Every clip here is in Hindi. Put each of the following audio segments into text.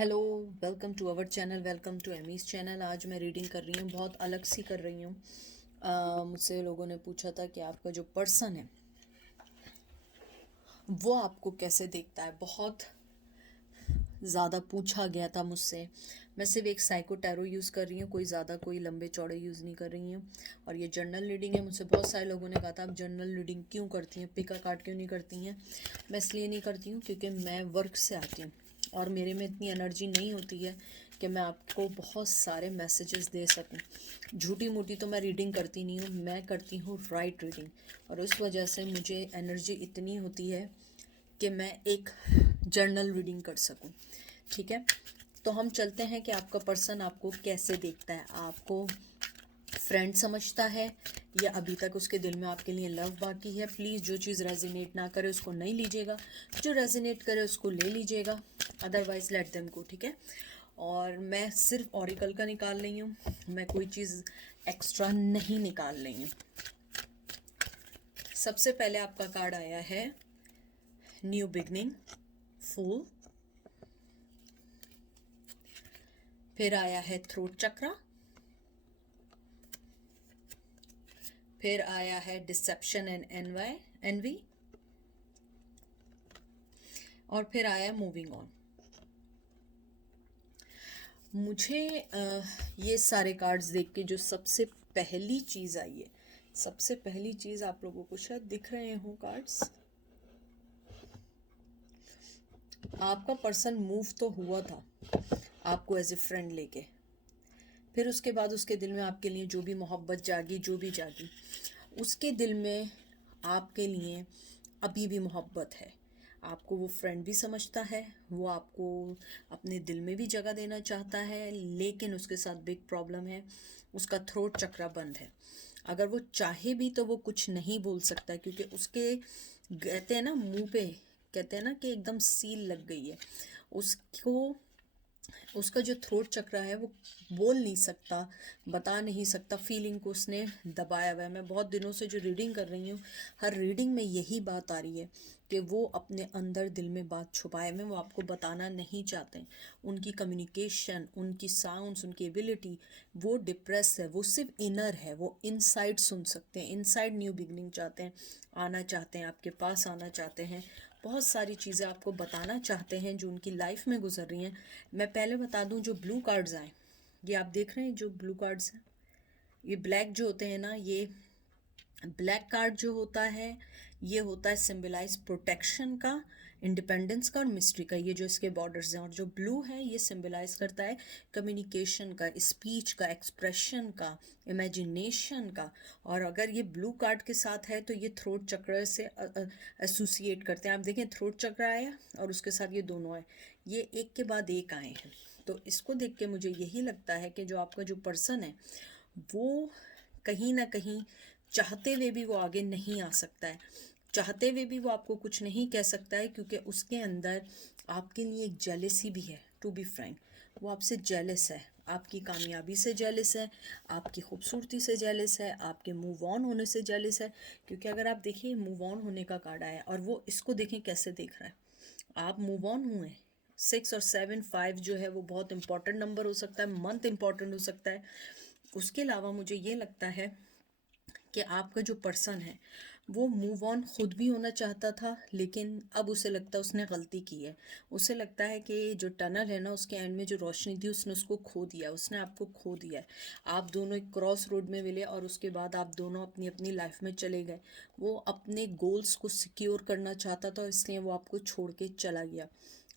Hello, welcome to our channel, welcome to Amy's channel. आज मैं रीडिंग कर रही हूँ, बहुत अलग सी कर रही हूँ। मुझसे लोगों ने पूछा था कि आपका जो पर्सन है वो आपको कैसे देखता है। बहुत ज़्यादा पूछा गया था मुझसे। मैं सिर्फ एक साइको टैरो यूज़ कर रही हूँ, कोई ज़्यादा कोई लंबे चौड़े यूज़ नहीं कर रही हूँ। और ये जर्नल रीडिंग है। मुझसे बहुत सारे लोगों ने कहा था आप जर्नल रीडिंग क्यों करती हैं, पिका कार्ड क्यों नहीं करती हैं। मैं इसलिए नहीं करती हूँ क्योंकि मैं वर्क से आती हूँ और मेरे में इतनी एनर्जी नहीं होती है कि मैं आपको बहुत सारे मैसेजेस दे सकूं। झूठी मूठी तो मैं रीडिंग करती नहीं हूँ, मैं करती हूँ राइट रीडिंग। और उस वजह से मुझे एनर्जी इतनी होती है कि मैं एक जर्नल रीडिंग कर सकूं। ठीक है, तो हम चलते हैं कि आपका पर्सन आपको कैसे देखता है। आपको फ्रेंड समझता है या अभी तक उसके दिल में आपके लिए लव बाकी है। प्लीज़ जो चीज़ रेजिनेट ना करे उसको नहीं लीजिएगा, जो रेजिनेट करे उसको ले लीजिएगा, अदरवाइज लेट देम गो। ठीक है, और मैं सिर्फ ऑरिकल का निकाल रही हूँ, मैं कोई चीज़ एक्स्ट्रा नहीं निकाल रही हूँ। सबसे पहले आपका कार्ड आया है न्यू बिगनिंग, फूल। फिर आया है थ्रोट चक्रा। फिर आया है डिसेप्शन एंड एनवी। और फिर आया मूविंग ऑन। मुझे ये सारे कार्ड्स देख के जो सबसे पहली चीज़ आई है, सबसे पहली चीज़ आप लोगों को शायद दिख रहे हो कार्ड्स। आपका पर्सन मूव तो हुआ था आपको एज ए फ्रेंड लेके, फिर उसके बाद उसके दिल में आपके लिए जो भी मोहब्बत जागी, जो भी जागी, उसके दिल में आपके लिए अभी भी मोहब्बत है। आपको वो फ्रेंड भी समझता है, वो आपको अपने दिल में भी जगह देना चाहता है, लेकिन उसके साथ बिग प्रॉब्लम है, उसका थ्रोट चक्रा बंद है। अगर वो चाहे भी तो वो कुछ नहीं बोल सकता, क्योंकि उसके कहते हैं ना मुंह पे, कहते हैं ना कि एकदम सील लग गई है उसको। उसका जो थ्रोट चक्रा है वो बोल नहीं सकता, बता नहीं सकता, फीलिंग को उसने दबाया हुआ है। मैं बहुत दिनों से जो रीडिंग कर रही हूँ, हर रीडिंग में यही बात आ रही है कि वो अपने अंदर दिल में बात छुपाए में वो आपको बताना नहीं चाहते। उनकी कम्युनिकेशन, उनकी साउंड्स, उनकी एबिलिटी, वो डिप्रेस है, वो सिर्फ इनर है, वो इनसाइड सुन सकते हैं, इनसाइड न्यू बिगनिंग चाहते हैं, आना चाहते हैं, आपके पास आना चाहते हैं, बहुत सारी चीज़ें आपको बताना चाहते हैं जो उनकी लाइफ में गुजर रही हैं। मैं पहले बता दूं, जो ब्लू कार्ड्स आए, ये आप देख रहे हैं जो ब्लू कार्ड्स हैं, ये ब्लैक जो होते हैं ना, ये ब्लैक कार्ड जो होता है ये होता है सिंबलाइज प्रोटेक्शन का, इंडिपेंडेंस का और मिस्ट्री का, ये जो इसके बॉर्डर्स हैं। और जो ब्लू है ये सिंबलाइज करता है कम्युनिकेशन का, स्पीच का, एक्सप्रेशन का, इमेजिनेशन का। और अगर ये ब्लू कार्ड के साथ है तो ये थ्रोट चक्र से एसोसिएट करते हैं। आप देखें, थ्रोट चक्र आया और उसके साथ ये दोनों आए, ये एक के बाद एक आए हैं। तो इसको देख के मुझे यही लगता है कि जो आपका जो पर्सन है वो कहीं ना कहीं चाहते हुए भी वो आगे नहीं आ सकता है, चाहते हुए भी वो आपको कुछ नहीं कह सकता है, क्योंकि उसके अंदर आपके लिए एक जेलेसी भी है। टू बी फ्रैंक, वो आपसे जेलस है, आपकी कामयाबी से जेलस है, आपकी खूबसूरती से जेलस है, आपके मूव ऑन होने से जेलस है। क्योंकि अगर आप देखिए मूव ऑन होने का कार्ड आया और वो इसको देखें कैसे देख रहा है, आप मूव ऑन हुए। 6 और 7, 5 जो है वो बहुत इंपॉर्टेंट नंबर हो सकता है, मंथ इंपॉर्टेंट हो सकता है। उसके अलावा मुझे ये लगता है कि आपका जो पर्सन है वो मूव ऑन खुद भी होना चाहता था, लेकिन अब उसे लगता है उसने गलती की है। उसे लगता है कि जो टनल है ना, उसके एंड में जो रोशनी थी उसने उसको खो दिया, उसने आपको खो दिया है। आप दोनों एक क्रॉस रोड में मिले और उसके बाद आप दोनों अपनी अपनी लाइफ में चले गए। वो अपने गोल्स को सिक्योर करना चाहता था, इसलिए वो आपको छोड़ के चला गया,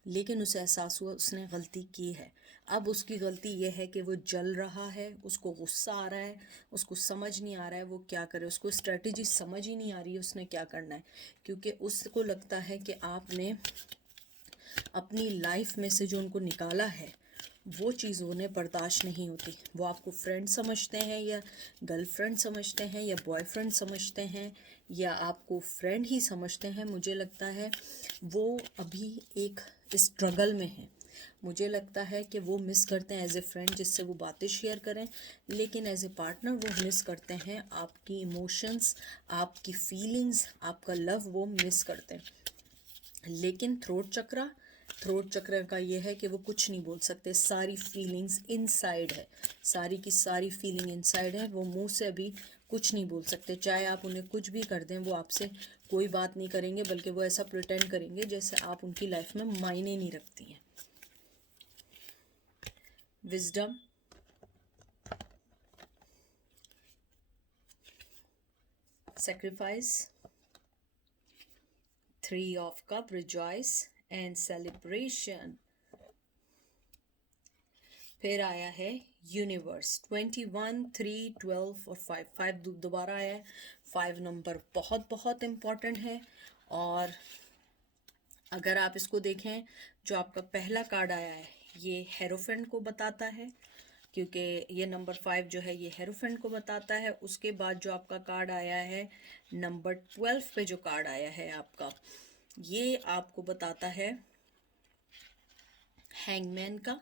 लेकिन उसे एहसास हुआ उसने गलती की है। अब उसकी गलती यह है कि वो जल रहा है, उसको गुस्सा आ रहा है, उसको समझ नहीं आ रहा है वो क्या करे, उसको स्ट्रेटजी समझ ही नहीं आ रही है उसने क्या करना है। क्योंकि उसको लगता है कि आपने अपनी लाइफ में से जो उनको निकाला है वो चीज़ उन्हें बर्दाश्त नहीं होती। वो आपको फ्रेंड समझते हैं या गर्लफ्रेंड समझते हैं या बॉयफ्रेंड समझते हैं या आपको फ्रेंड ही समझते हैं, मुझे लगता है वो अभी एक स्ट्रगल में है। मुझे लगता है कि वो मिस करते हैं एज ए फ्रेंड जिससे वो बातें शेयर करें, लेकिन एज ए पार्टनर वो मिस करते हैं आपकी इमोशंस, आपकी फीलिंग्स, आपका लव वो मिस करते हैं। लेकिन थ्रोट चक्रा, थ्रोट चक्र का ये है कि वो कुछ नहीं बोल सकते, सारी फीलिंग्स इनसाइड है, सारी की सारी फीलिंग इनसाइड है, वो मुंह से अभी कुछ नहीं बोल सकते। चाहे आप उन्हें कुछ भी कर दें, वो आपसे कोई बात नहीं करेंगे, बल्कि वो ऐसा प्रिटेंड करेंगे जैसे आप उनकी लाइफ में मायने नहीं रखती हैं। Wisdom, sacrifice, 3 of cup, rejoice and celebration। फिर आया है यूनिवर्स, 21, 3, 12 और 5 दोबारा आया है। 5 नंबर बहुत बहुत इम्पॉर्टेंट है। और अगर आप इसको देखें, जो आपका पहला कार्ड आया है ये हेरोफेंट को बताता है, क्योंकि ये नंबर 5 जो है ये हेरोफेंट को बताता है। उसके बाद जो आपका कार्ड आया है नंबर 12 पे जो कार्ड आया है आपका, ये आपको बताता है हैंगमैन का।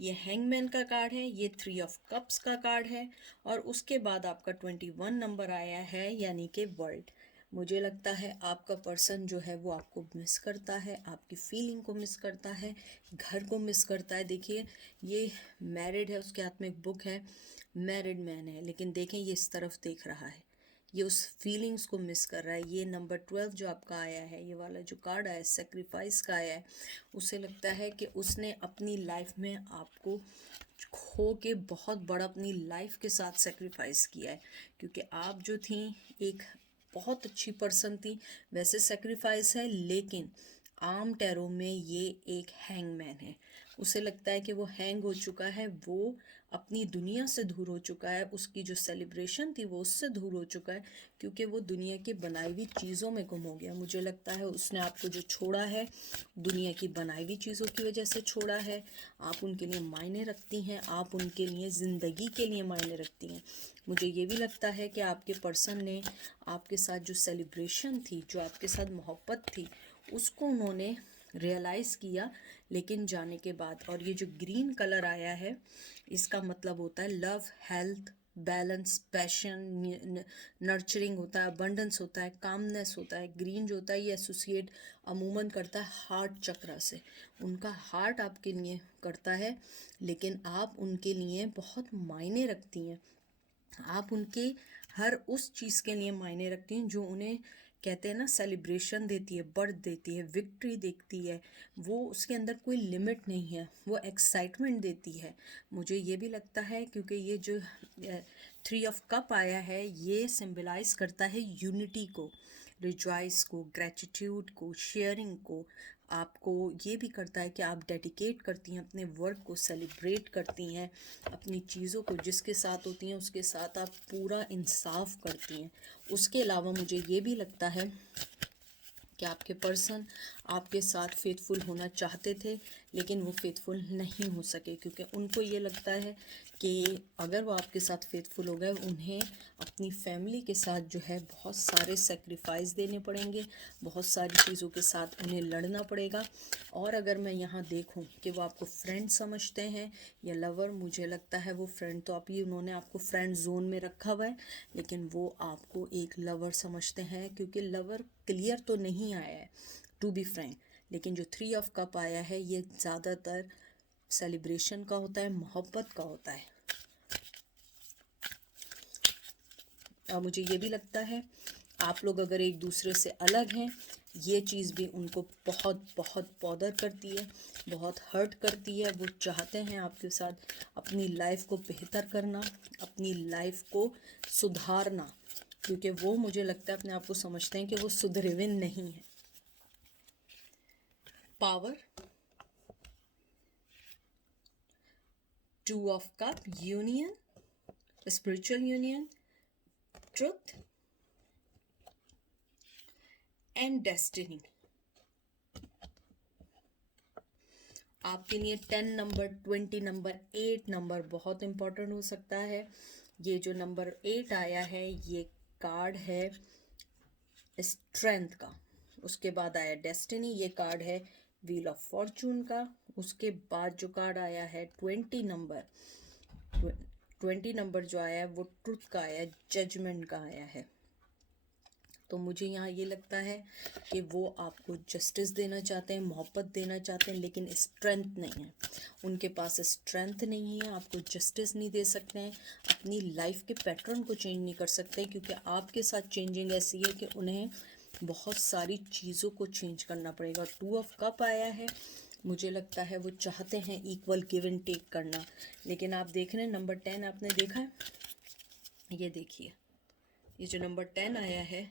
ये हैंगमैन का कार्ड है, ये 3 ऑफ कप्स का कार्ड है। और उसके बाद आपका 21 नंबर आया है, यानी कि वर्ल्ड। मुझे लगता है आपका पर्सन जो है वो आपको मिस करता है, आपकी फीलिंग को मिस करता है, घर को मिस करता है। देखिए ये मैरिड है, उसके हाथ में एक बुक है, मैरिड मैन है, लेकिन देखें ये इस तरफ देख रहा है, ये उस फीलिंग्स को मिस कर रहा है। ये नंबर 12 जो आपका आया है, ये वाला जो कार्ड आया है सेक्रीफाइस का आया है, उसे लगता है कि उसने अपनी लाइफ में आपको खो के बहुत बड़ा अपनी लाइफ के साथ सेक्रीफाइस किया है, क्योंकि आप जो थी एक बहुत अच्छी पर्सन थी। वैसे सेक्रीफाइस है, लेकिन आम टैरो में ये एक हैंगमैन है। उसे लगता है कि वो हैंग हो चुका है, वो अपनी दुनिया से दूर हो चुका है, उसकी जो सेलिब्रेशन थी वो उससे दूर हो चुका है, क्योंकि वो दुनिया की बनाई हुई चीज़ों में गुम हो गया। मुझे लगता है उसने आपको जो छोड़ा है दुनिया की बनाई हुई चीज़ों की वजह से छोड़ा है। आप उनके लिए मायने रखती हैं, आप उनके लिए ज़िंदगी के लिए मायने रखती हैं। मुझे ये भी लगता है कि आपके पर्सन ने आपके साथ जो सेलिब्रेशन थी, जो आपके साथ मोहब्बत थी, उसको उन्होंने रियलाइज़ किया, लेकिन जाने के बाद। और ये जो ग्रीन कलर आया है, इसका मतलब होता है love, health, balance, passion, nurturing होता है, अबंडेंस होता है, कामनेस होता है। ग्रीन जो होता है ये एसोसिएट अमूमन करता है हार्ट चक्र से। उनका हार्ट आपके लिए करता है, लेकिन आप उनके लिए बहुत मायने रखती हैं। आप उनके हर उस चीज़ के लिए मायने रखती हैं जो उन्हें कहते हैं ना सेलिब्रेशन देती है, बर्थ देती है, विक्ट्री देखती है। वो उसके अंदर कोई लिमिट नहीं है, वो एक्साइटमेंट देती है। मुझे ये भी लगता है क्योंकि ये जो 3 ऑफ कप आया है ये सिंबलाइज करता है यूनिटी को, रिजॉइस को, ग्रेटिट्यूड को, शेयरिंग को। आपको ये भी करता है कि आप डेडिकेट करती हैं अपने वर्क को, सेलिब्रेट करती हैं अपनी चीज़ों को, जिसके साथ होती हैं उसके साथ आप पूरा इंसाफ करती हैं। उसके अलावा मुझे ये भी लगता है कि आपके पर्सन आपके साथ फेथफुल होना चाहते थे, लेकिन वो फेथफुल नहीं हो सके, क्योंकि उनको ये लगता है कि अगर वो आपके साथ फेथफुल हो गए, उन्हें अपनी फैमिली के साथ जो है बहुत सारे सेक्रीफाइस देने पड़ेंगे, बहुत सारी चीज़ों के साथ उन्हें लड़ना पड़ेगा। और अगर मैं यहाँ देखूँ कि वो आपको फ्रेंड समझते हैं या लवर, मुझे लगता है वो फ्रेंड तो आप ही, उन्होंने आपको फ्रेंड जोन में रखा हुआ है, लेकिन वो आपको एक लवर समझते हैं, क्योंकि लवर क्लियर तो नहीं आया है टू बी फ्रैंक, लेकिन जो 3 ऑफ कप आया है ये ज़्यादातर सेलिब्रेशन का होता है, मोहब्बत का होता है। और मुझे ये भी लगता है आप लोग अगर एक दूसरे से अलग हैं, ये चीज़ भी उनको बहुत बहुत बॉदर करती है, बहुत हर्ट करती है। वो चाहते हैं आपके साथ अपनी लाइफ को बेहतर करना, अपनी लाइफ को सुधारना, क्योंकि वो मुझे लगता है अपने आप को समझते हैं कि वो सुधरे हुए नहीं है। Power, 2 of cup, union, spiritual union, truth and destiny. आपके लिए 10 नंबर, 20 नंबर, 8 नंबर बहुत इंपॉर्टेंट हो सकता है। ये जो नंबर 8 आया है ये कार्ड है स्ट्रेंथ का। उसके बाद आया डेस्टिनी, ये कार्ड है व्हील ऑफ फॉर्चून का। उसके बाद जो कार्ड आया है 20 नंबर, 20 नंबर जो आया है वो ट्रुथ का आया है, जजमेंट का आया है। तो मुझे यहाँ ये लगता है कि वो आपको जस्टिस देना चाहते हैं, मोहब्बत देना चाहते हैं, लेकिन स्ट्रेंथ नहीं है उनके पास। स्ट्रेंथ नहीं है, आपको जस्टिस नहीं दे सकते हैं, अपनी लाइफ के पैटर्न को चेंज नहीं कर सकते, क्योंकि आपके साथ चेंजिंग ऐसी है कि उन्हें बहुत सारी चीज़ों को चेंज करना पड़ेगा। 2 ऑफ कप आया है, मुझे लगता है वो चाहते हैं इक्वल गिव एंड टेक करना, लेकिन आप देख रहे हैं नंबर 10 आपने देखा है, ये देखिए ये जो नंबर 10 आया है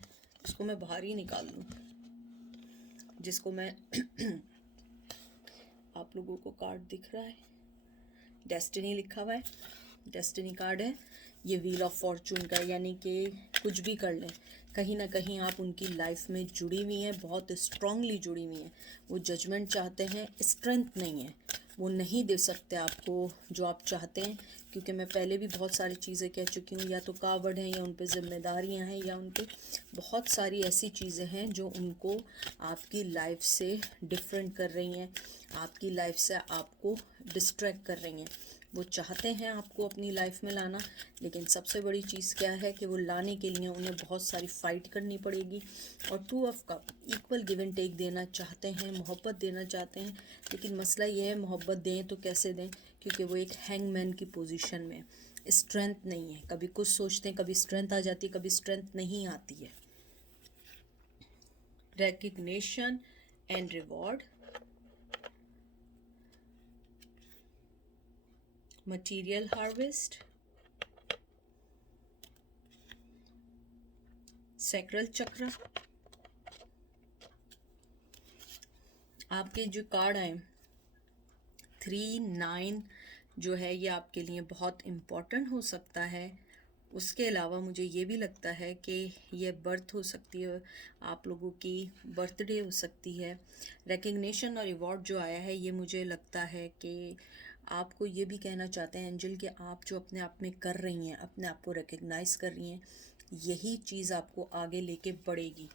उसको मैं बाहर ही निकाल लूँ, जिसको मैं आप लोगों को कार्ड दिख रहा है, डेस्टिनी लिखा हुआ है, डेस्टिनी कार्ड है ये, व्हील ऑफ फॉर्चून का, यानी कि कुछ भी कर लें कहीं ना कहीं आप उनकी लाइफ में जुड़ी हुई हैं, बहुत स्ट्रांगली जुड़ी हुई हैं। वो जजमेंट चाहते हैं, स्ट्रेंथ नहीं है, वो नहीं दे सकते आपको जो आप चाहते हैं, क्योंकि मैं पहले भी बहुत सारी चीज़ें कह चुकी हूँ, या तो कावड़ हैं, या उन पर जिम्मेदारियाँ हैं, या उन पर बहुत सारी ऐसी चीज़ें हैं जो उनको आपकी लाइफ से डिफरेंट कर रही हैं, आपकी लाइफ से आपको डिस्ट्रैक्ट कर रही हैं। वो चाहते हैं आपको अपनी लाइफ में लाना, लेकिन सबसे बड़ी चीज़ क्या है कि वो लाने के लिए उन्हें बहुत सारी फाइट करनी पड़ेगी। और 2 of cup equal give and take देना चाहते हैं, मोहब्बत देना चाहते हैं, लेकिन मसला ये है मोहब्बत दें तो कैसे दें, क्योंकि वो एक हैंगमैन की पोजीशन में, स्ट्रेंथ नहीं है। कभी कुछ सोचते हैं, कभी स्ट्रेंथ आ जाती है, कभी स्ट्रेंथ नहीं आती है। Recognition and reward, material harvest, sacral चक्र। आपके जो कार्ड आए 3, 9 जो है ये आपके लिए बहुत इम्पोर्टेंट हो सकता है। उसके अलावा मुझे ये भी लगता है कि ये बर्थ हो सकती है, आप लोगों की बर्थडे हो सकती है। रिकग्निशन और रिवॉर्ड जो आया है ये मुझे लगता है कि आपको ये भी कहना चाहते हैं एंजल कि आप जो अपने आप में कर रही हैं, अपने आप को रिकग्नाइज कर रही हैं, यही चीज़ आपको आगे लेके बढ़ेगी,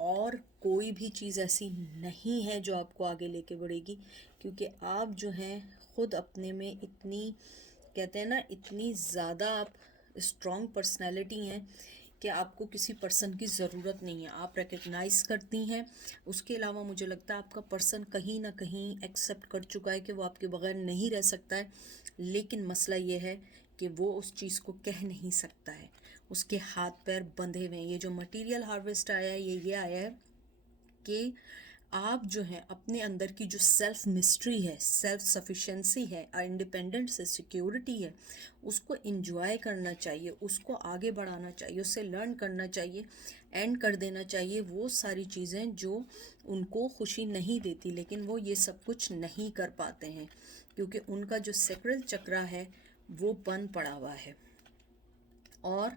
और कोई भी चीज़ ऐसी नहीं है जो आपको आगे लेके बढ़ेगी, क्योंकि आप जो हैं खुद अपने में इतनी, कहते हैं ना, इतनी ज़्यादा आप स्ट्रॉन्ग पर्सनैलिटी हैं कि आपको किसी पर्सन की ज़रूरत नहीं है, आप रिकग्नाइज़ करती हैं। उसके अलावा मुझे लगता है आपका पर्सन कहीं ना कहीं एक्सेप्ट कर चुका है कि वो आपके बगैर नहीं रह सकता है, लेकिन मसला ये है कि वो उस चीज़ को कह नहीं सकता है, उसके हाथ पैर बंधे हुए हैं। ये जो मटीरियल हार्वेस्ट आया है ये आया है कि आप जो हैं अपने अंदर की जो सेल्फ मिस्ट्री है, सेल्फ सफिशेंसी है, इंडिपेंडेंस है, सिक्योरिटी है, उसको इंजॉय करना चाहिए, उसको आगे बढ़ाना चाहिए, उससे लर्न करना चाहिए, एंड कर देना चाहिए वो सारी चीज़ें जो उनको खुशी नहीं देती, लेकिन वो ये सब कुछ नहीं कर पाते हैं क्योंकि उनका जो सैक्रल चक्र है वो बंद पड़ा हुआ है। और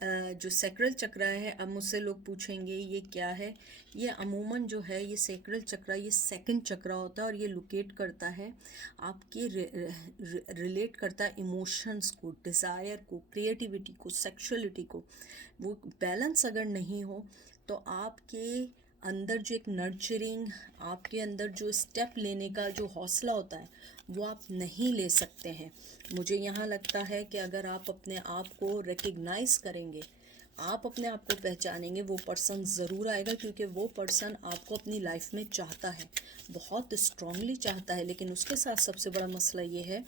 जो सैक्रल चक्र है, अब मुझसे लोग पूछेंगे ये क्या है, ये अमूमन जो है ये सैक्रल चक्र ये सेकंड चक्र होता है, और ये लोकेट करता है आपके रिलेट करता है इमोशंस को, डिज़ायर को, क्रिएटिविटी को, सेक्सुअलिटी को। वो बैलेंस अगर नहीं हो तो आपके अंदर जो एक नर्चरिंग, आपके अंदर जो स्टेप लेने का जो हौसला होता है वो आप नहीं ले सकते हैं। मुझे यहाँ लगता है कि अगर आप अपने आप को रिकग्नाइज करेंगे, आप अपने आप को पहचानेंगे, वो पर्सन ज़रूर आएगा, क्योंकि वो पर्सन आपको अपनी लाइफ में चाहता है, बहुत स्ट्रांगली चाहता है। लेकिन उसके साथ सबसे बड़ा मसला ये है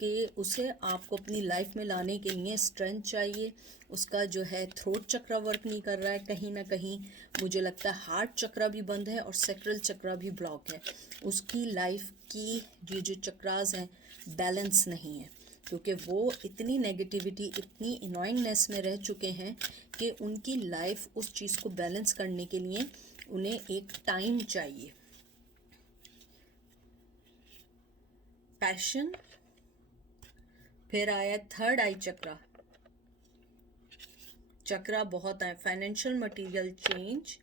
कि उसे आपको अपनी लाइफ में लाने के लिए स्ट्रेंथ चाहिए। उसका जो है थ्रोट चक्र वर्क नहीं कर रहा है, कहीं ना कहीं मुझे लगता है हार्ट चक्र भी बंद है और सैक्रल चक्र भी ब्लॉक है। उसकी लाइफ की ये जो चक्रास हैं बैलेंस नहीं है, क्योंकि वो इतनी नेगेटिविटी, इतनी इनॉइंगनेस में रह चुके हैं कि उनकी लाइफ उस चीज़ को बैलेंस करने के लिए उन्हें एक टाइम चाहिए। पैशन, फिर आया थर्ड आई चक्र, चक्रा बहुत आए, financial material change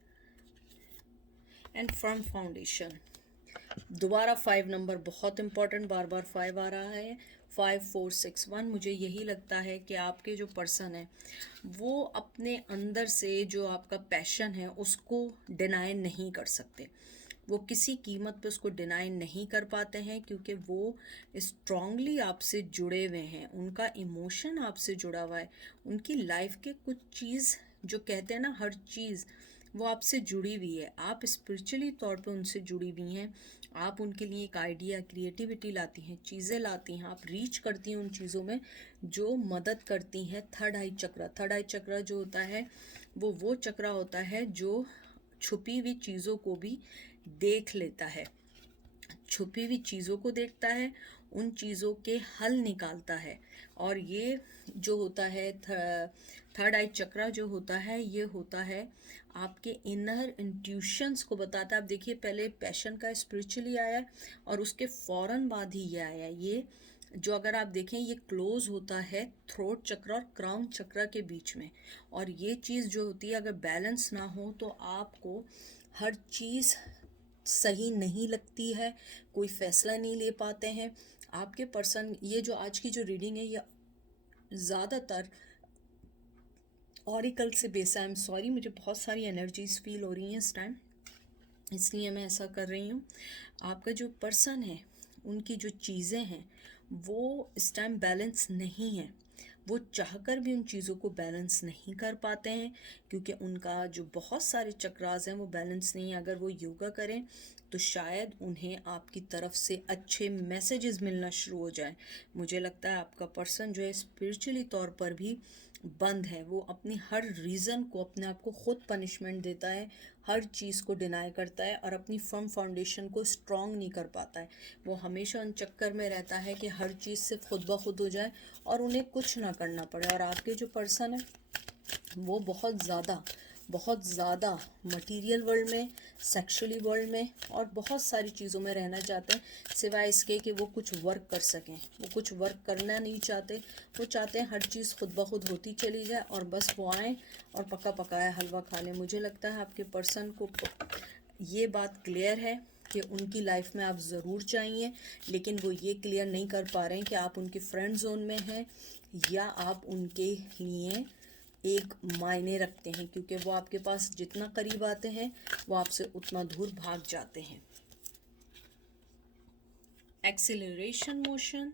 and firm foundation. दोबारा 5 नंबर बहुत इंपॉर्टेंट, बार बार 5 आ रहा है, 5 4 6 1। मुझे यही लगता है कि आपके जो पर्सन है वो अपने अंदर से जो आपका पैशन है उसको डिनाई नहीं कर सकते, वो किसी कीमत पे उसको डिनाई नहीं कर पाते हैं, क्योंकि वो स्ट्रांगली आपसे जुड़े हुए हैं, उनका इमोशन आपसे जुड़ा हुआ है, उनकी लाइफ के कुछ चीज़ जो कहते हैं ना हर चीज़ वो आपसे जुड़ी हुई है, आप स्पिरिचुअली तौर पे उनसे जुड़ी हुई हैं, आप उनके लिए एक आइडिया क्रिएटिविटी लाती हैं, चीज़ें लाती हैं, आप रीच करती हैं उन चीज़ों में जो मदद करती हैं। थर्ड आई चक्र, थर्ड आई चक्र जो होता है वो चक्र होता है जो छुपी हुई चीज़ों को भी देख लेता है, छुपी हुई चीज़ों को देखता है, उन चीज़ों के हल निकालता है। और ये जो होता है थर्ड आई चक्रा जो होता है, ये होता है आपके इनर इंट्यूशंस को बताता है। आप देखिए पहले पैशन का स्पिरिचुअली आया है और उसके फौरन बाद ही ये आया। ये जो अगर आप देखें ये क्लोज होता है थ्रोट चक्र और क्राउन चक्र के बीच में। और ये चीज़ जो होती है अगर बैलेंस ना हो तो आपको हर चीज़ सही नहीं लगती है, कोई फैसला नहीं ले पाते हैं। आपके पर्सन, ये जो आज की जो रीडिंग है ये ज़्यादातर ऑरिकल से बेस है। आई एम सॉरी, मुझे बहुत सारी एनर्जीज फील हो रही हैं इस टाइम, इसलिए मैं ऐसा कर रही हूँ। आपका जो पर्सन है उनकी जो चीज़ें हैं वो इस टाइम बैलेंस नहीं है, वो चाहकर भी उन चीज़ों को बैलेंस नहीं कर पाते हैं क्योंकि उनका जो बहुत सारे चक्रास हैं वो बैलेंस नहीं है। अगर वो योगा करें तो शायद उन्हें आपकी तरफ से अच्छे मैसेजेस मिलना शुरू हो जाए। मुझे लगता है आपका पर्सन जो है स्पिरिचुअली तौर पर भी बंद है, वो अपनी हर रीज़न को, अपने आप को खुद पनिशमेंट देता है, हर चीज़ को डिनाई करता है और अपनी फर्म फाउंडेशन को स्ट्रॉन्ग नहीं कर पाता है। वो हमेशा उन चक्कर में रहता है कि हर चीज़ सिर्फ खुद ब खुद हो जाए और उन्हें कुछ ना करना पड़े। और आपके जो पर्सन है वो बहुत ज़्यादा मटेरियल वर्ल्ड में, सेक्सुअली वर्ल्ड में और बहुत सारी चीज़ों में रहना चाहते हैं, सिवाय इसके कि वो कुछ वर्क कर सकें। वो कुछ वर्क करना नहीं चाहते, वो चाहते हैं हर चीज़ खुद ब खुद होती चली जाए और बस वो आएँ और पका पकाया हलवा खा लें। मुझे लगता है आपके पर्सन को ये बात क्लियर है कि उनकी लाइफ में आप ज़रूर चाहिए, लेकिन वो ये क्लियर नहीं कर पा रहे हैं कि आप उनके फ्रेंड जोन में हैं या आप उनके लिए एक मायने रखते हैं, क्योंकि वो आपके पास जितना करीब आते हैं वो आपसे उतना दूर भाग जाते हैं। Acceleration motion,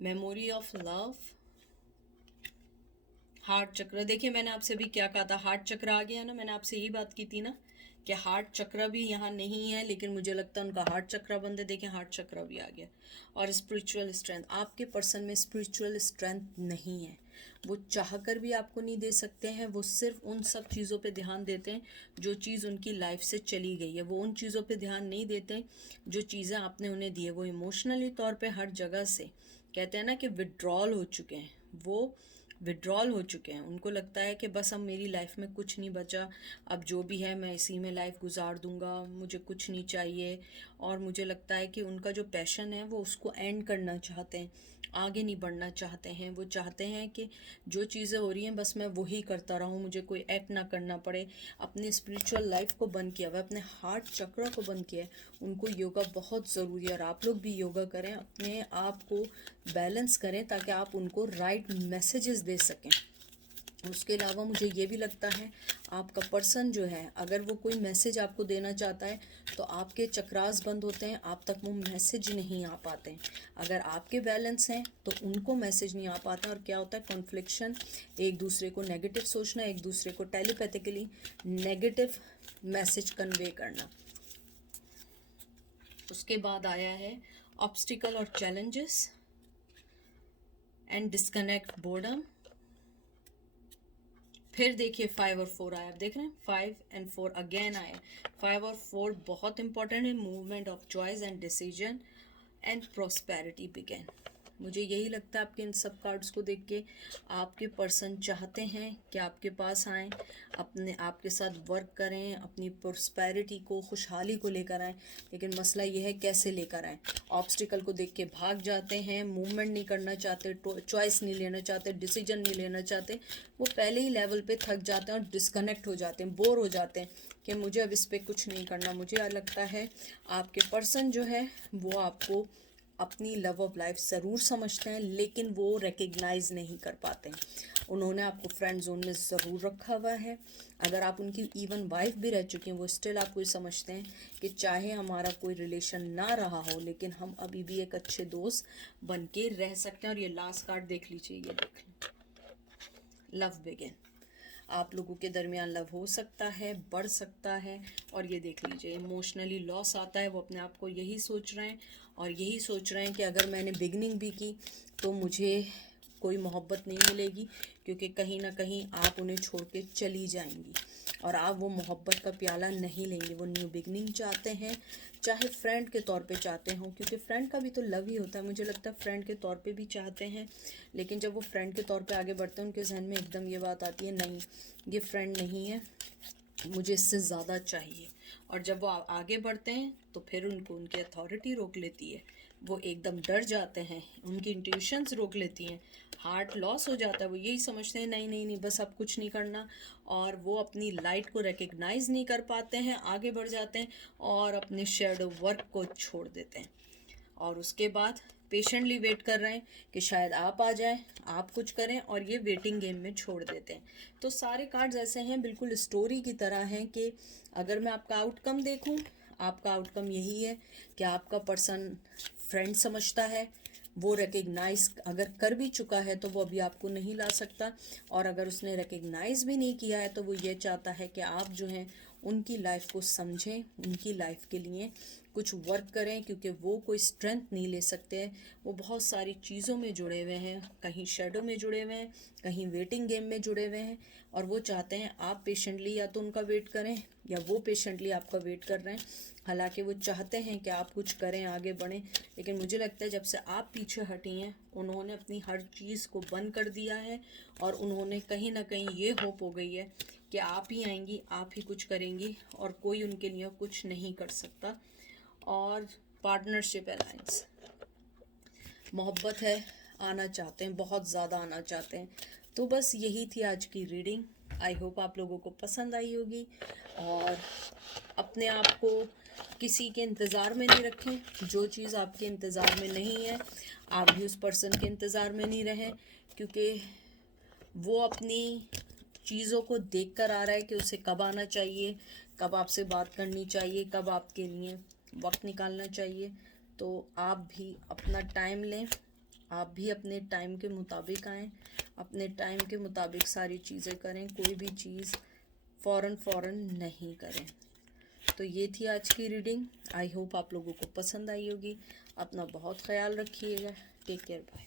memory of love, heart चक्र। देखिए मैंने आपसे भी क्या कहा था, हार्ट चक्र आ गया ना, मैंने आपसे यही बात की थी ना कि हार्ट चक्र भी यहाँ नहीं है, लेकिन मुझे लगता है उनका हार्ट चक्र बंद है। देखें हार्ट चक्र भी आ गया। और स्पिरिचुअल स्ट्रेंथ, आपके पर्सन में स्पिरिचुअल स्ट्रेंथ नहीं है, वो चाहकर भी आपको नहीं दे सकते हैं। वो सिर्फ उन सब चीज़ों पे ध्यान देते हैं जो चीज़ उनकी लाइफ से चली गई है, वो उन चीज़ों पे ध्यान नहीं देते जो चीज़ें आपने उन्हें दी है। वो इमोशनली तौर पे हर जगह से कहते हैं ना कि विड्रॉल हो चुके हैं, वो विड्रॉल हो चुके हैं। उनको लगता है कि बस अब मेरी लाइफ में कुछ नहीं बचा, अब जो भी है मैं इसी में लाइफ गुजार दूंगा, मुझे कुछ नहीं चाहिए। और मुझे लगता है कि उनका जो पैशन है वो उसको एंड करना चाहते हैं, आगे नहीं बढ़ना चाहते हैं। वो चाहते हैं कि जो चीज़ें हो रही हैं बस मैं वही करता रहूं, मुझे कोई एक्ट ना करना पड़े। अपनी स्पिरिचुअल लाइफ को बंद किया हुआ है, अपने हार्ट चक्र को बंद किया है। उनको योगा बहुत ज़रूरी है और आप लोग भी योगा करें, अपने आप को बैलेंस करें ताकि आप उनको राइट मैसेजेस दे सकें। उसके अलावा मुझे ये भी लगता है आपका पर्सन जो है अगर वो कोई मैसेज आपको देना चाहता है तो आपके चक्रास बंद होते हैं, आप तक वो मैसेज नहीं आ पाते हैं। अगर आपके बैलेंस हैं तो उनको मैसेज नहीं आ पाता और क्या होता है कॉन्फ्लिक्शन, एक दूसरे को नेगेटिव सोचना, एक दूसरे को टेलीपैथिकली नेगेटिव मैसेज कन्वे करना। उसके बाद आया है ऑब्स्टिकल और चैलेंजेस एंड डिस्कनेक्ट, बोर्डम। फिर देखिए 5 और 4 आया, आप देख रहे हैं 5 एंड 4 अगेन आया। 5 और 4 बहुत इंपॉर्टेंट है, movement of choice and decision and prosperity begin. मुझे यही लगता है आपके इन सब कार्ड्स को देख के आपके पर्सन चाहते हैं कि आपके पास आएँ, अपने आपके साथ वर्क करें, अपनी प्रॉस्पेरिटी को, खुशहाली को लेकर आएँ। लेकिन मसला ये है कैसे लेकर आएँ। ऑब्स्टिकल को देख के भाग जाते हैं, मूवमेंट नहीं करना चाहते, चॉइस नहीं लेना चाहते, डिसीजन नहीं लेना चाहते। वो पहले ही लेवल पे थक जाते हैं और डिस्कनेक्ट हो जाते हैं, बोर हो जाते हैं कि मुझे अब इस पर कुछ नहीं करना। मुझे लगता है आपके पर्सन जो है वो आपको अपनी लव ऑफ लाइफ ज़रूर समझते हैं, लेकिन वो रिकग्नाइज नहीं कर पाते हैं। उन्होंने आपको फ्रेंड जोन में ज़रूर रखा हुआ है। अगर आप उनकी इवन वाइफ भी रह चुकी हैं वो स्टिल आपको ये समझते हैं कि चाहे हमारा कोई रिलेशन ना रहा हो लेकिन हम अभी भी एक अच्छे दोस्त बन के रह सकते हैं। और ये लास्ट कार्ड देख लीजिए, ये देख लें, लव बिगिन। आप लोगों के दरमियान लव हो सकता है, बढ़ सकता है। और ये देख लीजिए, इमोशनली लॉस आता है, वो अपने आप को यही सोच रहे हैं और यही सोच रहे हैं कि अगर मैंने बिगनिंग भी की तो मुझे कोई मोहब्बत नहीं मिलेगी, क्योंकि कहीं ना कहीं आप उन्हें छोड़ के चली जाएंगी और आप वो मोहब्बत का प्याला नहीं लेंगे। वो न्यू बिगनिंग चाहते हैं, चाहे फ्रेंड के तौर पे चाहते हों, क्योंकि फ्रेंड का भी तो लव ही होता है। मुझे लगता है फ्रेंड के तौर पे भी चाहते हैं, लेकिन जब वो फ्रेंड के तौर पे आगे बढ़ते हैं उनके जहन में एकदम ये बात आती है, नहीं ये फ्रेंड नहीं है, मुझे इससे ज़्यादा चाहिए। और जब वो आगे बढ़ते हैं तो फिर उनको उनकी अथॉरिटी रोक लेती है, वो एकदम डर जाते हैं, उनकी इंट्यूशंस रोक लेती हैं, हार्ट लॉस हो जाता है। वो यही समझते हैं नहीं नहीं नहीं, बस अब कुछ नहीं करना, और वो अपनी लाइट को रिकग्नाइज नहीं कर पाते हैं, आगे बढ़ जाते हैं और अपने शेडो वर्क को छोड़ देते हैं। और उसके बाद पेशेंटली वेट कर रहे हैं कि शायद आप आ जाएं, आप कुछ करें, और ये वेटिंग गेम में छोड़ देते हैं। तो सारे कार्ड्स ऐसे हैं, बिल्कुल स्टोरी की तरह हैं कि अगर मैं आपका आउटकम देखूं, आपका आउटकम यही है कि आपका पर्सन फ्रेंड समझता है, वो रिकग्नाइज अगर कर भी चुका है तो वो अभी आपको नहीं ला सकता, और अगर उसने रिकग्नाइज भी नहीं किया है तो वो ये चाहता है कि आप जो हैं उनकी लाइफ को समझें, उनकी लाइफ के लिए कुछ वर्क करें, क्योंकि वो कोई स्ट्रेंथ नहीं ले सकते हैं। वो बहुत सारी चीज़ों में जुड़े हुए हैं, कहीं शेडो में जुड़े हुए हैं, कहीं वेटिंग गेम में जुड़े हुए हैं, और वो चाहते हैं आप पेशेंटली या तो उनका वेट करें या वो पेशेंटली आपका वेट कर रहे हैं। हालांकि वो चाहते हैं कि आप कुछ करें, आगे बढ़ें, लेकिन मुझे लगता है जब से आप पीछे हटी हैं उन्होंने अपनी हर चीज़ को बंद कर दिया है, और उन्होंने कहीं ना कहीं ये होप हो गई है कि आप ही आएंगी, आप ही कुछ करेंगी, और कोई उनके लिए कुछ नहीं कर सकता। और पार्टनरशिप अलायंस, मोहब्बत है, आना चाहते हैं, बहुत ज़्यादा आना चाहते हैं। तो बस यही थी आज की रीडिंग। आई होप आप लोगों को पसंद आई होगी, और अपने आप को किसी के इंतज़ार में नहीं रखें। जो चीज़ आपके इंतज़ार में नहीं है, आप भी उस पर्सन के इंतज़ार में नहीं रहें, क्योंकि वो अपनी चीज़ों को देख कर आ रहा है कि उसे कब आना चाहिए, कब आपसे बात करनी चाहिए, कब आपके लिए वक्त निकालना चाहिए। तो आप भी अपना टाइम लें, आप भी अपने टाइम के मुताबिक आएँ, अपने टाइम के मुताबिक सारी चीज़ें करें, कोई भी चीज़ फ़ौरन नहीं करें। तो ये थी आज की रीडिंग। आई होप आप लोगों को पसंद आई होगी। अपना बहुत ख्याल रखिएगा। Take care, bye.